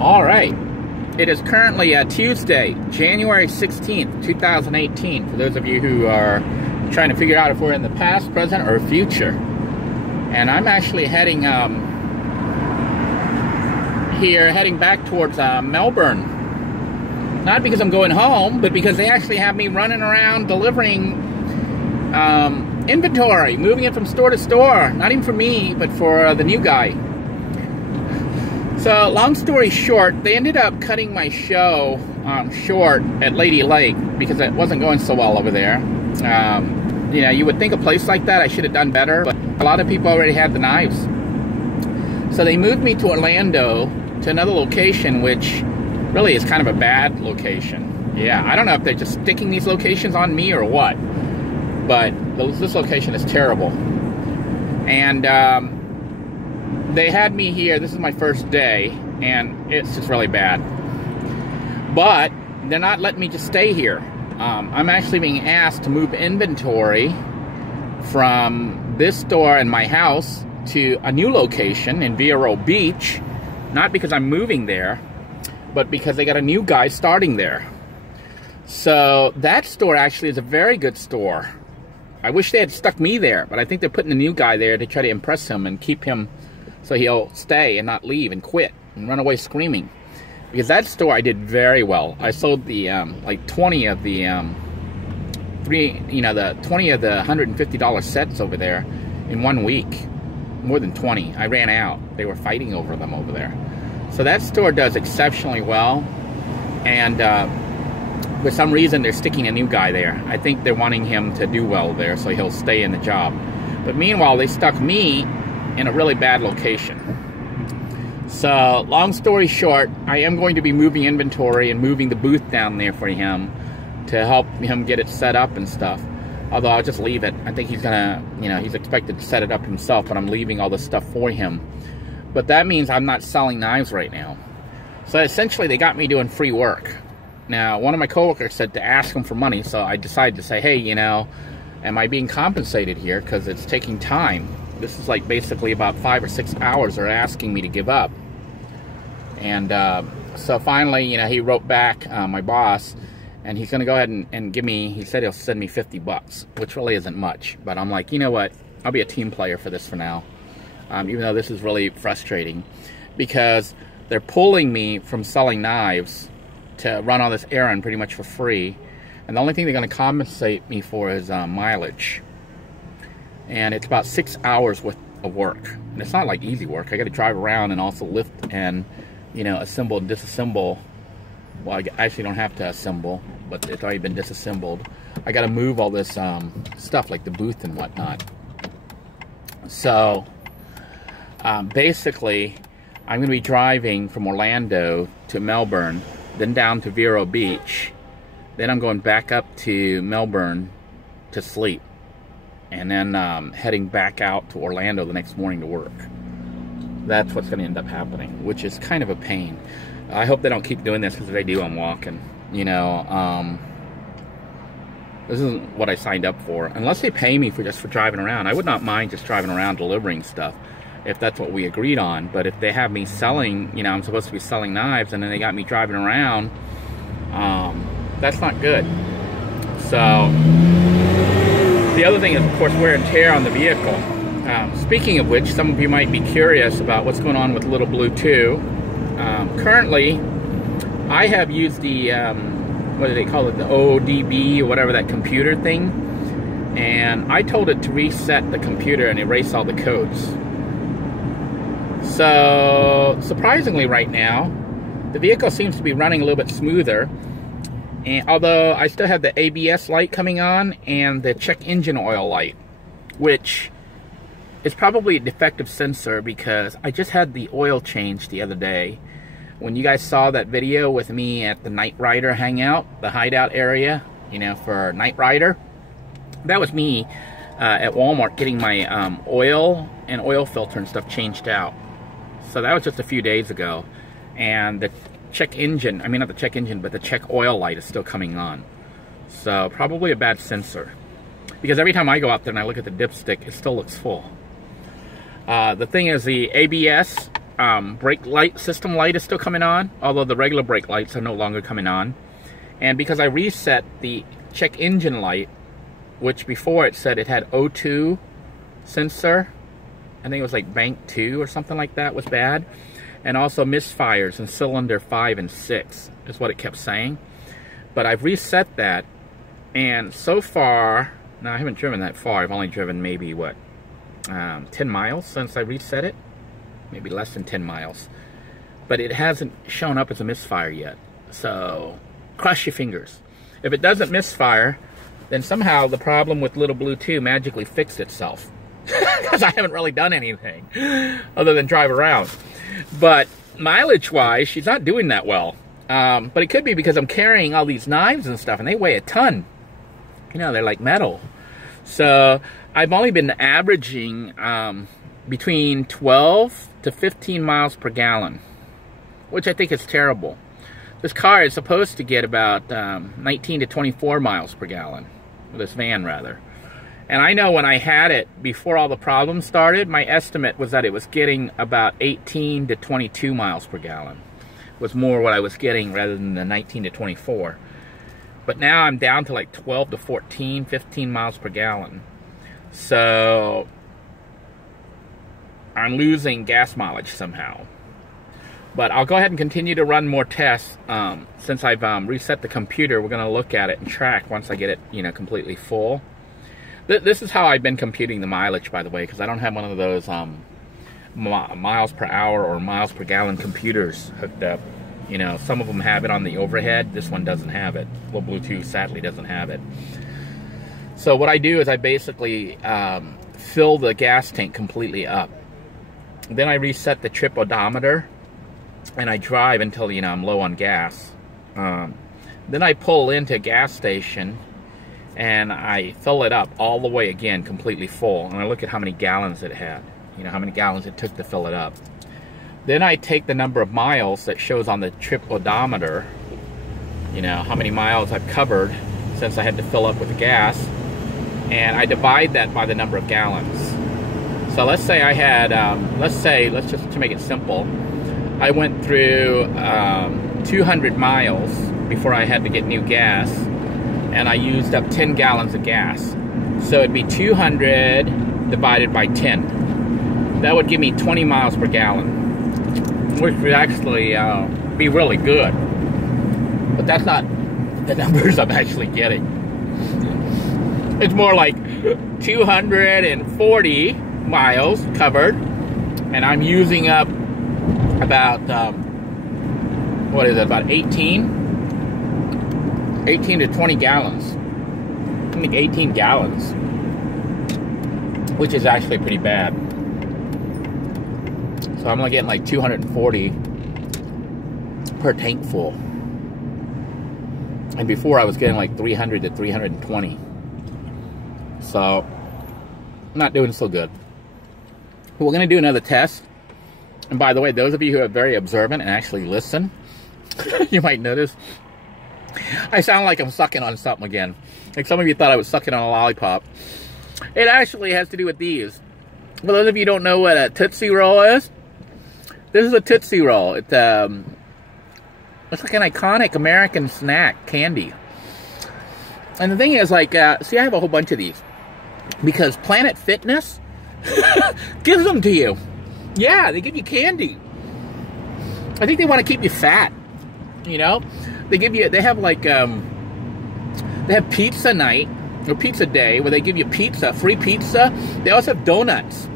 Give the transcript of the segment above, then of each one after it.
All right. It is currently Tuesday, January 16th, 2018, for those of you who are trying to figure out if we're in the past, present, or future. And I'm actually heading heading back towards Melbourne. Not because I'm going home, but because they actually have me running around delivering inventory, moving it from store to store. Not even for me, but for the new guy. So, long story short, they ended up cutting my show short at Lady Lake because it wasn't going so well over there. You know, you would think a place like that I should have done better, but a lot of people already had the knives. So they moved me to Orlando, to another location, which really is kind of a bad location. Yeah, I don't know if they're just sticking these locations on me or what, but this location is terrible. And they had me here. This is my first day, and it's just really bad. But they're not letting me just stay here. I'm actually being asked to move inventory from this store in my house to a new location in Vero Beach. Not because I'm moving there, but because they got a new guy starting there. So that store actually is a very good store. I wish they had stuck me there, but I think they're putting a new guy there to try to impress him and keep him so he'll stay and not leave and quit and run away screaming. Because that store I did very well. I sold the like 20 of the the 20 of the $150 sets over there in 1 week. More than 20. I ran out. They were fighting over them over there. So that store does exceptionally well. And for some reason they're sticking a new guy there. I think they're wanting him to do well there so he'll stay in the job. But meanwhile, they stuck me in a really bad location. So, long story short, I am going to be moving inventory and moving the booth down there for him to help him get it set up and stuff. Although I'll just leave it. I think he's gonna, he's expected to set it up himself, but I'm leaving all this stuff for him. But that means I'm not selling knives right now. So essentially they got me doing free work. Now, one of my coworkers said to ask him for money, so I decided to say, hey, am I being compensated here? Because it's taking time. This is like basically about 5 or 6 hours they're asking me to give up. And so finally, he wrote back, my boss, and he's going to go ahead and give me, he said he'll send me 50 bucks, which really isn't much. But I'm like, you know what, I'll be a team player for this for now. Even though this is really frustrating. Because they're pulling me from selling knives to run on this errand pretty much for free. And the only thing they're going to compensate me for is mileage. And it's about 6 hours worth of work. And it's not like easy work. I got to drive around and also lift and, assemble and disassemble. Well, I actually don't have to assemble, but it's already been disassembled. I got to move all this stuff like the booth and whatnot. So, basically, I'm going to be driving from Orlando to Melbourne, then down to Vero Beach. Then I'm going back up to Melbourne to sleep. And then heading back out to Orlando the next morning to work. That's what's going to end up happening, which is kind of a pain. I hope they don't keep doing this, because if they do, I'm walking. This isn't what I signed up for. Unless they pay me for driving around. I would not mind just driving around delivering stuff, if that's what we agreed on. But if they have me selling, I'm supposed to be selling knives, and then they got me driving around, that's not good. So, the other thing is, of course, wear and tear on the vehicle. Speaking of which, some of you might be curious about what's going on with Little Blue 2. Currently, I have used the, what do they call it, the ODB or whatever, that computer thing. And I told it to reset the computer and erase all the codes. So, surprisingly right now, the vehicle seems to be running a little bit smoother. And although I still have the ABS light coming on and the check engine oil light, which is probably a defective sensor, because I just had the oil changed the other day. When you guys saw that video with me at the Night Rider hangout, the hideout area, for Night Rider, that was me at Walmart getting my oil and oil filter and stuff changed out. So that was just a few days ago. And the check engine, not the check engine, but the check oil light is still coming on. So probably a bad sensor. Because every time I go out there and I look at the dipstick, it still looks full. The thing is, the ABS brake light system light is still coming on, although the regular brake lights are no longer coming on. And because I reset the check engine light, which before it said it had O2 sensor, I think it was like bank 2 or something like that was bad, and also misfires in cylinder 5 and 6 is what it kept saying. But I've reset that, and so far, now I haven't driven that far, I've only driven maybe what, 10 miles since I reset it, maybe less than 10 miles, but it hasn't shown up as a misfire yet. So cross your fingers. If it doesn't misfire, then somehow the problem with Little Blue 2 magically fixed itself. Because I haven't really done anything other than drive around. But mileage-wise, she's not doing that well. But it could be because I'm carrying all these knives and stuff, and they weigh a ton. You know, they're like metal. So I've only been averaging between 12 to 15 miles per gallon, which I think is terrible. This car is supposed to get about 19 to 24 miles per gallon, this van rather. And I know when I had it, before all the problems started, my estimate was that it was getting about 18 to 22 miles per gallon. Was more what I was getting rather than the 19 to 24. But now I'm down to like 12 to 14, 15 miles per gallon. So I'm losing gas mileage somehow. But I'll go ahead and continue to run more tests. Since I've reset the computer, we're going to look at it and track once I get it, you know, completely full. This is how I've been computing the mileage, by the way, because I don't have one of those miles per hour or miles per gallon computers hooked up. You know, some of them have it on the overhead. This one doesn't have it. Well, Bluetooth sadly doesn't have it. So what I do is I basically fill the gas tank completely up. Then I reset the trip odometer, and I drive until, you know, I'm low on gas. Then I pull into a gas station, and I fill it up all the way again, completely full. And I look at how many gallons it had. You know, how many gallons it took to fill it up. Then I take the number of miles that shows on the trip odometer, you know, how many miles I've covered since I had to fill up with the gas, and I divide that by the number of gallons. So let's say I had, let's just to make it simple, I went through 200 miles before I had to get new gas, and I used up 10 gallons of gas. So it'd be 200 divided by 10. That would give me 20 miles per gallon, which would actually be really good. But that's not the numbers I'm actually getting. It's more like 240 miles covered, and I'm using up about, what is it, about 18 to 20 gallons. I think 18 gallons, which is actually pretty bad. So I'm only getting like 240 per tank full. And before I was getting like 300 to 320. So, I'm not doing so good. But we're going to do another test. And by the way, those of you who are very observant and actually listen, you might notice I sound like I'm sucking on something again. Like some of you thought I was sucking on a lollipop. It actually has to do with these. For those of you who don't know what a Tootsie Roll is, this is a Tootsie Roll. It's like an iconic American snack candy. And the thing is, like, see, I have a whole bunch of these. Because Planet Fitness gives them to you. Yeah, they give you candy. I think they want to keep you fat. You know? They have like, they have pizza night, or pizza day, where they give you pizza, free pizza. They also have donuts.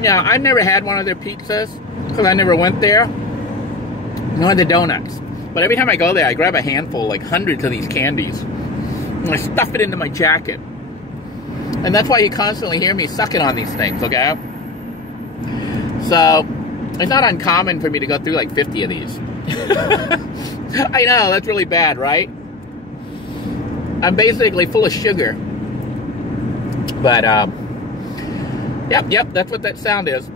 Now, I've never had one of their pizzas, because I never went there. Nor the donuts. But every time I go there, I grab a handful, like hundreds of these candies. And I stuff it into my jacket. And that's why you constantly hear me sucking on these things, okay? So, it's not uncommon for me to go through like 50 of these. I know, that's really bad, right? I'm basically full of sugar. But, yep, that's what that sound is.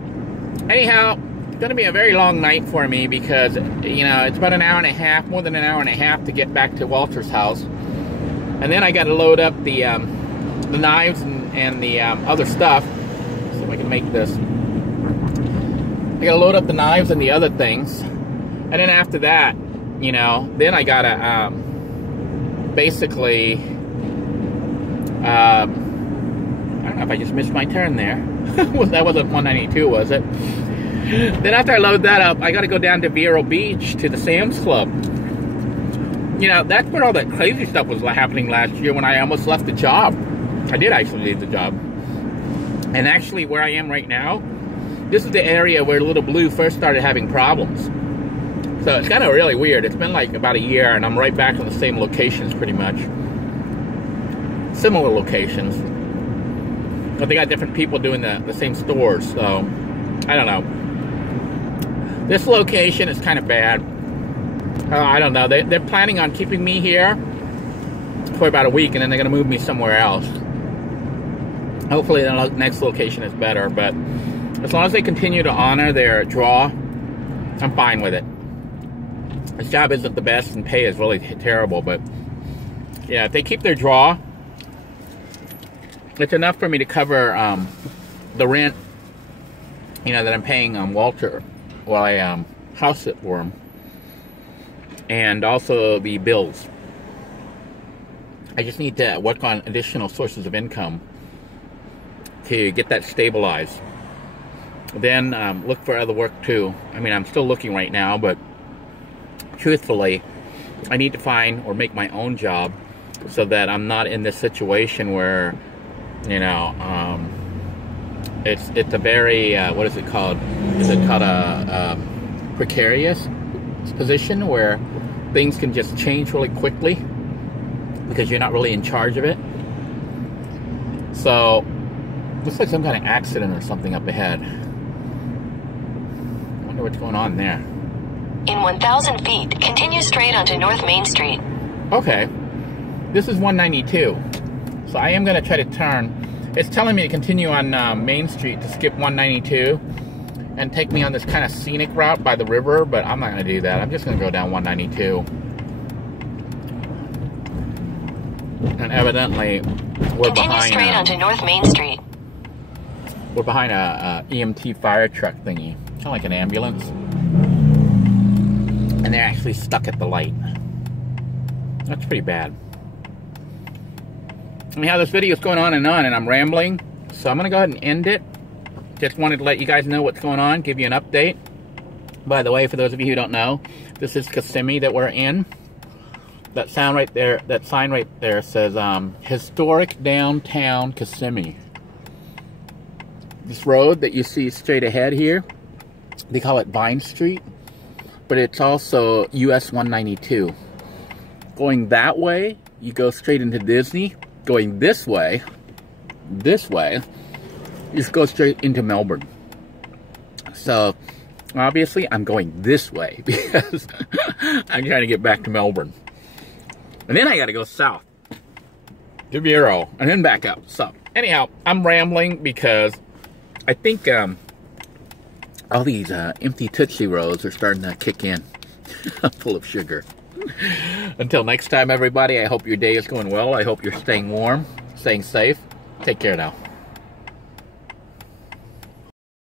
Anyhow, it's going to be a very long night for me because, you know, it's about an hour and a half, more than an hour and a half to get back to Walter's house. And then I got to load up the knives and the other stuff. So I can make this. I gotta load up the knives and the other things. And then after that, you know, then I gotta basically, I don't know if I just missed my turn there. That wasn't 192, was it? Then after I load that up, I gotta go down to Vero Beach to the Sam's Club. You know, that's where all that crazy stuff was happening last year when I almost left the job. I did actually leave the job. And actually, where I am right now, this is the area where Little Blue first started having problems. So it's kind of really weird. It's been like about a year, and I'm right back in the same locations pretty much. Similar locations. But they got different people doing the same stores, so I don't know. This location is kind of bad. I don't know. They're planning on keeping me here for about a week, and then they're going to move me somewhere else. Hopefully the next location is better, but as long as they continue to honor their draw, I'm fine with it. This job isn't the best, and pay is really terrible, but yeah, if they keep their draw, it's enough for me to cover the rent, you know, that I'm paying Walter while I house sit for him. And also the bills. I just need to work on additional sources of income to get that stabilized. Then look for other work too. I mean, I'm still looking right now, but truthfully, I need to find or make my own job so that I'm not in this situation where, you know, it's a very, what is it called? Is it called a precarious position where things can just change really quickly because you're not really in charge of it? So, looks like some kind of accident or something up ahead. I wonder what's going on there. In 1,000 feet, continue straight onto North Main Street. Okay. This is 192. So I am going to try to turn. It's telling me to continue on Main Street to skip 192 and take me on this kind of scenic route by the river, but I'm not going to do that. I'm just going to go down 192. And evidently, we're Continue straight onto North Main Street. We're behind a EMT fire truck thingy, kind of like an ambulance. And they're actually stuck at the light. That's pretty bad. Anyhow, this video is going on, and I'm rambling, so I'm going to go ahead and end it. Just wanted to let you guys know what's going on, give you an update. By the way, for those of you who don't know, this is Kissimmee that we're in. That sign right there says Historic Downtown Kissimmee. This road that you see straight ahead here, they call it Vine Street, but it's also US 192. Going that way, you go straight into Disney. Going this way, you just go straight into Melbourne. So, obviously, I'm going this way because I'm trying to get back to Melbourne. And then I got to go south to Vero and then back up. So, anyhow, I'm rambling because I think all these empty Tootsie Rolls are starting to kick in. Full of sugar. Until next time, everybody, I hope your day is going well. I hope you're staying warm, staying safe. Take care now.